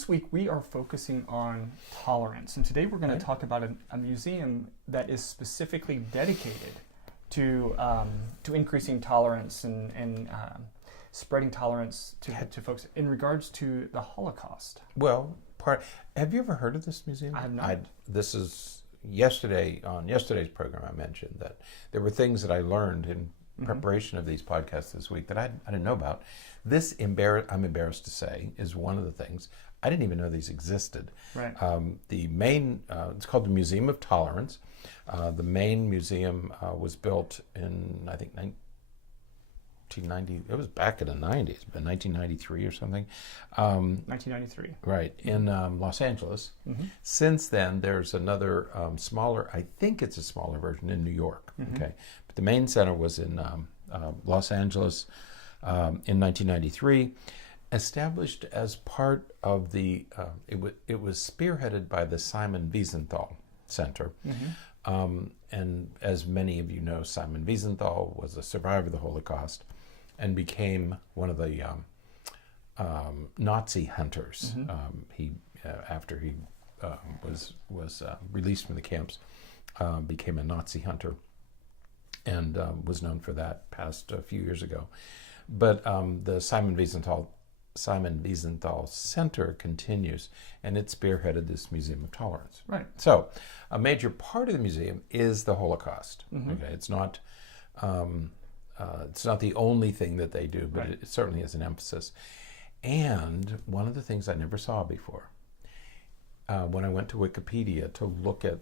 this week we are focusing on tolerance, and today we're going to talk about a museum that is specifically dedicated to increasing tolerance and spreading tolerance to folks in regards to the Holocaust. Well, have you ever heard of this museum? I have not. This is on yesterday's program. I mentioned that there were things that I learned in preparation of these podcasts this week that I didn't know about. This, I'm embarrassed to say, is one of the things. I didn't even know these existed. Right. The main, it's called the Museum of Tolerance. The main museum was built in, I think, 1990. It was back in the 90s, but 1993 or something. 1993. Right, in Los Angeles. Mm-hmm. Since then, there's another smaller, I think it's a smaller version in New York. Mm-hmm. Okay, but the main center was in Los Angeles in 1993, established as part of the, it was spearheaded by the Simon Wiesenthal Center. Mm-hmm. And as many of you know, Simon Wiesenthal was a survivor of the Holocaust and became one of the Nazi hunters. Mm-hmm. After he was released from the camps, became a Nazi hunter and was known for that past a few years ago. But the Simon Wiesenthal Center continues, and it spearheaded this Museum of Tolerance. Right. So, a major part of the museum is the Holocaust. Mm-hmm. Okay, it's not the only thing that they do, but it certainly is an emphasis. And one of the things I never saw before, when I went to Wikipedia to look at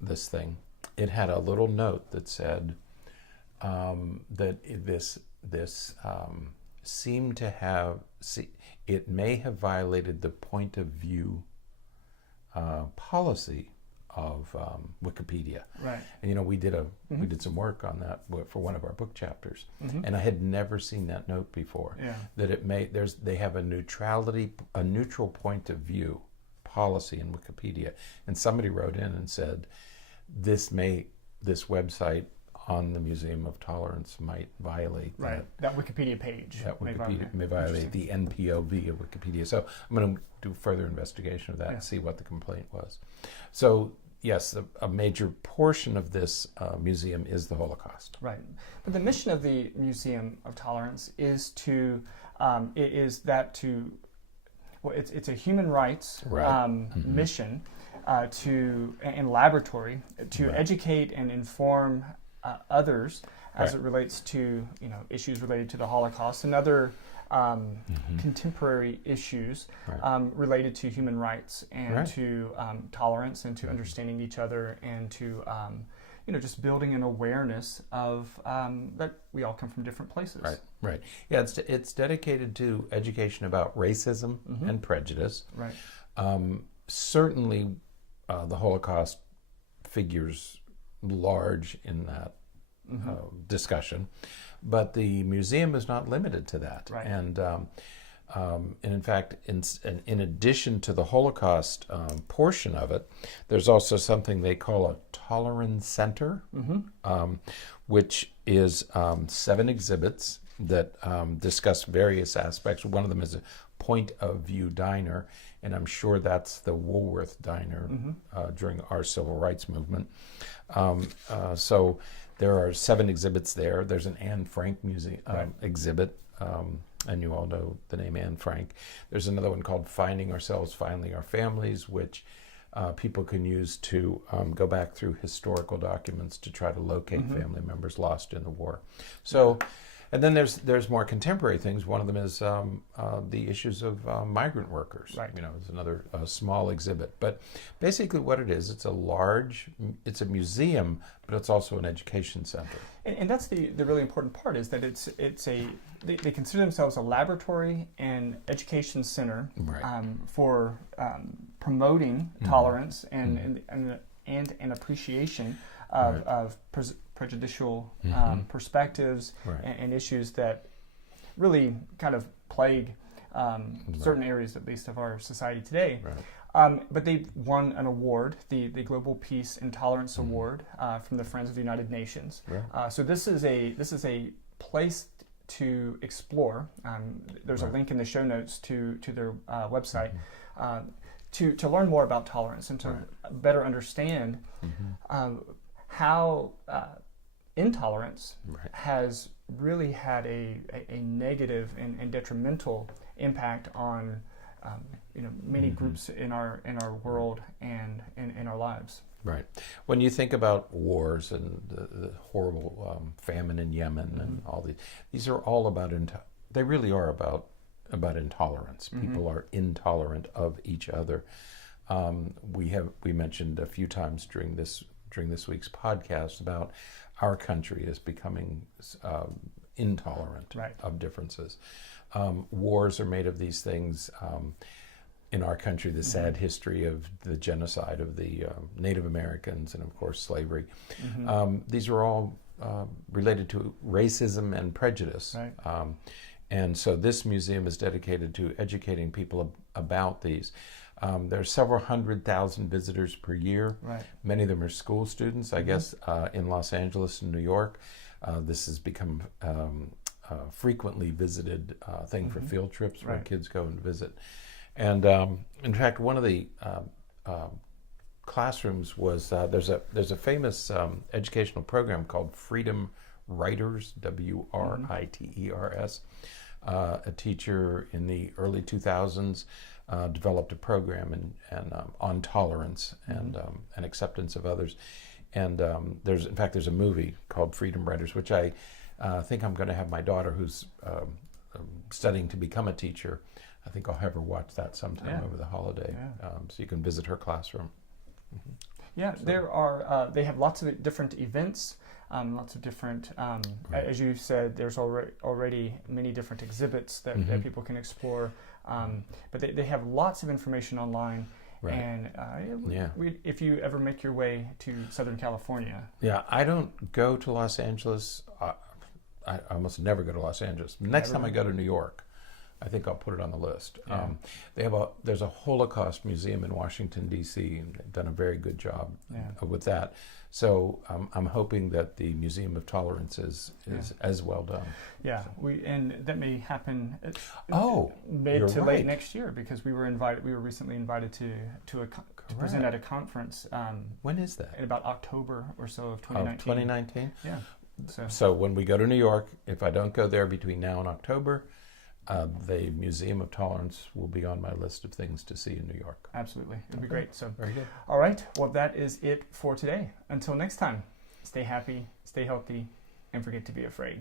this thing, it had a little note that said that this seemed to have, it may have violated the point of view policy of Wikipedia. Right. And we did some work on that for one of our book chapters, and I had never seen that note before. Yeah. That they have a neutral point of view policy in Wikipedia, and somebody wrote in and said this website on the Museum of Tolerance might violate that Wikipedia page. That Wikipedia may violate the NPOV of Wikipedia. So I'm going to do further investigation of that and see what the complaint was. So yes, a major portion of this museum is the Holocaust. Right. But the mission of the Museum of Tolerance is it's a human rights mission and laboratory to educate and inform others as it relates to issues related to the Holocaust and other contemporary issues related to human rights and to tolerance and to understanding each other and to just building an awareness of that we all come from different places. Right. Yeah, it's dedicated to education about racism and prejudice. Right. Certainly, the Holocaust figures large in that discussion, but the museum is not limited to that. Right. And in fact, in addition to the Holocaust portion of it, there's also something they call a Tolerance Center, which is 7 exhibits that discuss various aspects. One of them is a point of view diner, and I'm sure that's the Woolworth diner during our civil rights movement. So there are 7 exhibits there. There's an Anne Frank museum exhibit, and you all know the name Anne Frank. There's another one called Finding Ourselves, Finding Our Families, which people can use to go back through historical documents to try to locate family members lost in the war. So. And then there's more contemporary things. One of them is the issues of migrant workers. Right. It's another small exhibit. But basically what it is, it's a museum, but it's also an education center. And that's the really important part, is that they consider themselves a laboratory and education center for promoting tolerance and an appreciation of prejudicial perspectives and issues that really kind of plague certain areas, at least, of our society today. Right. But they won an award, the Global Peace and Tolerance Award from the Friends of the United Nations. Right. So this is a place to explore. There's a link in the show notes to their website to learn more about tolerance and to better understand how intolerance has really had a negative and detrimental impact on many groups in our world and in our lives. Right. When you think about wars and the horrible famine in Yemen and all these are all about they really are about intolerance. People are intolerant of each other. We mentioned a few times during this week's podcast about our country as becoming intolerant of differences. Wars are made of these things. In our country, the sad history of the genocide of the Native Americans and, of course, slavery. These are all related to racism and prejudice. And so this museum is dedicated to educating people about these. There are several 100,000 visitors per year. Many of them are school students. I guess in Los Angeles and New York, this has become a frequently visited thing for field trips where kids go and visit. And in fact, one of the classrooms was there's a famous educational program called Freedom Writers, WRITERS. A teacher in the early 2000s developed a program on tolerance and acceptance of others. And there's a movie called Freedom Writers, which I think I'm going to have my daughter, who's studying to become a teacher. I think I'll have her watch that sometime over the holiday, so you can visit her classroom. Yeah, so there are. They have lots of different events, lots of different. As you said, there's already many different exhibits that people can explore. But they have lots of information online. And if you ever make your way to Southern California. Yeah, I don't go to Los Angeles. I almost never go to Los Angeles. Next time I go to New York, I think I'll put it on the list. There's a Holocaust museum in Washington, D.C., and they've done a very good job with that. So I'm hoping that the Museum of Tolerance is as well done. Yeah, and that may happen mid to late next year, because we were recently invited to present at a conference. When is that? In about October or so of 2019. 2019? Yeah. So when we go to New York, if I don't go there between now and October, the Museum of Tolerance will be on my list of things to see in New York. Absolutely. It'll be great. So, very good. All right. Well, that is it for today. Until next time, stay happy, stay healthy, and forget to be afraid.